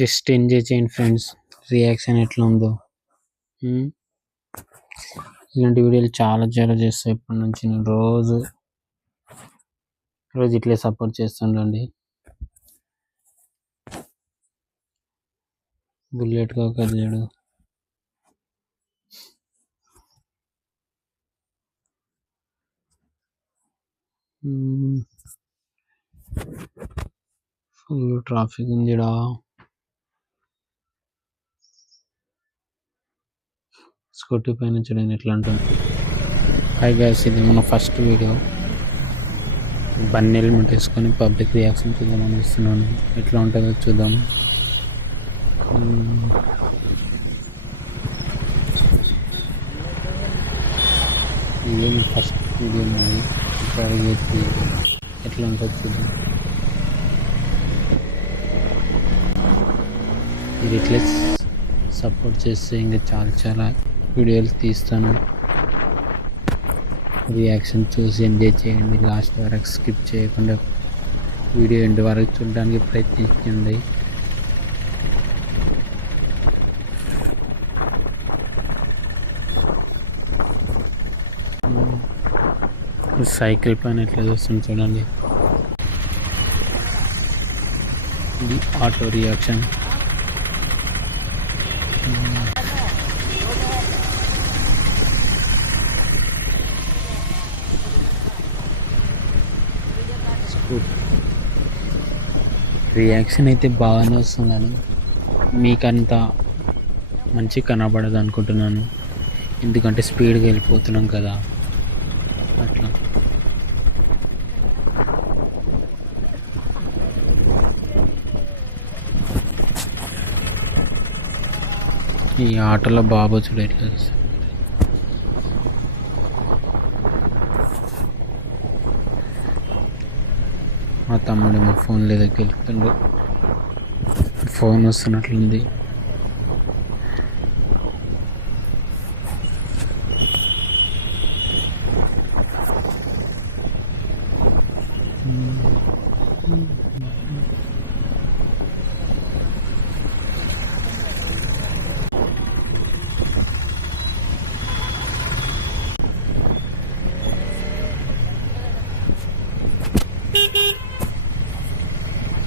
Just enjoy చేయండి friends, reaction ఎట్లా ఉందో. ఇలాంటి వీడియోలు చాలా చాలా చేస్తాను ఇప్పటి నుంచి. నేను రోజు ఇట్లే సపోర్ట్ చేస్తుండండి. బుల్లెట్గా కదిలాడు. Full traffic ఉందిడా. స్కూటీ పైన చూడండి ఎట్లా ఉంటుంది. హై గైస్, ఇది మన ఫస్ట్ వీడియో. బన్ హెల్మెట్ వేసుకొని పబ్లిక్ రియాక్షన్ చూద్దామని ఇస్తున్నాను. ఎట్లా ఉంటుందో చూద్దాం. ఇదే ఫస్ట్ వీడియో నాది. అడిగేది ఎట్లా ఉంటుందో చూద్దాం. ఇది ఇట్లా సపోర్ట్ చేస్తే ఇంకా చాలా చాలా వీడియోలు తీస్తాను. రియాక్షన్ చూసి ఎంజాయ్ చేయండి. లాస్ట్ వరకు స్కిప్ చేయకుండా వీడియో ఎండ్ వరకు చూడడానికి ప్రయత్నించండి. సైకిల్ పైన ఎట్లా చూస్తుంది చూడండి. ఇది ఆటో రియాక్షన్. రియాక్షన్ అయితే బాగానే వస్తుందని మీకంత మంచి కనబడదు అనుకుంటున్నాను, ఎందుకంటే స్పీడ్గా వెళ్ళిపోతున్నాం కదా అట్లా. ఈ ఆటోలో బాబు చూడ ఎట్లా మా తమ్ముడు మా ఫోన్ లేదకి వెళ్తుండ్రు. ఫోన్ వస్తున్నట్లుంది.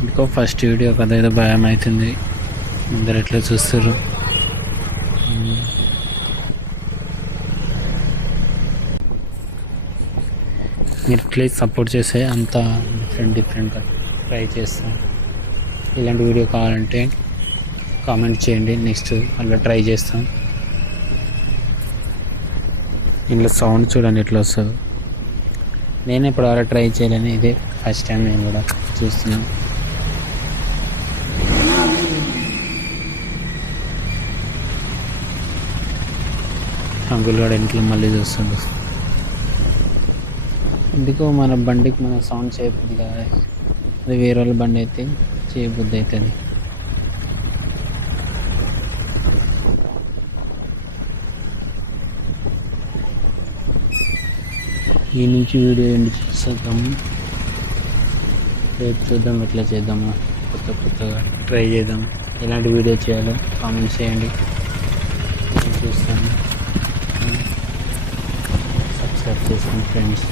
ఇంకో ఫస్ట్ వీడియో కదా, ఏదో భయం అవుతుంది. అందరు ఎట్లా చూస్తారు. మీరు ప్లీజ్ సపోర్ట్ చేస్తే అంతా డిఫరెంట్గా ట్రై చేస్తాం. ఇలాంటి వీడియో కావాలంటే కామెంట్ చేయండి, నెక్స్ట్ అలా ట్రై చేస్తాం. ఇందులో సౌండ్ చూడండి ఎట్లా వస్తుందో. నేను ఇప్పుడు అలా ట్రై చేయలేని, ఇదే ఫస్ట్ టైం నేను కూడా చూస్తున్నాను. అంకుల్ కూడా ఇంట్లో మళ్ళీ చూస్తుంది. ఎందుకో మన బండికి మన సౌండ్ చేయబుద్ది కదా, అది వేరే వాళ్ళ బండి అయితే చేయబుద్ది అవుతుంది. ఈ నుంచి వీడియో ఎండ్ చేద్దాం. రేపు చూద్దాం ఎట్లా చేద్దాము, కొత్తగా ట్రై చేద్దాం. ఎలాంటి వీడియో చేయాలో కామెంట్ చేయండి, చూస్తాను. సబ్స్క్రైబ్ చేసుకోండి ఫ్రెండ్స్.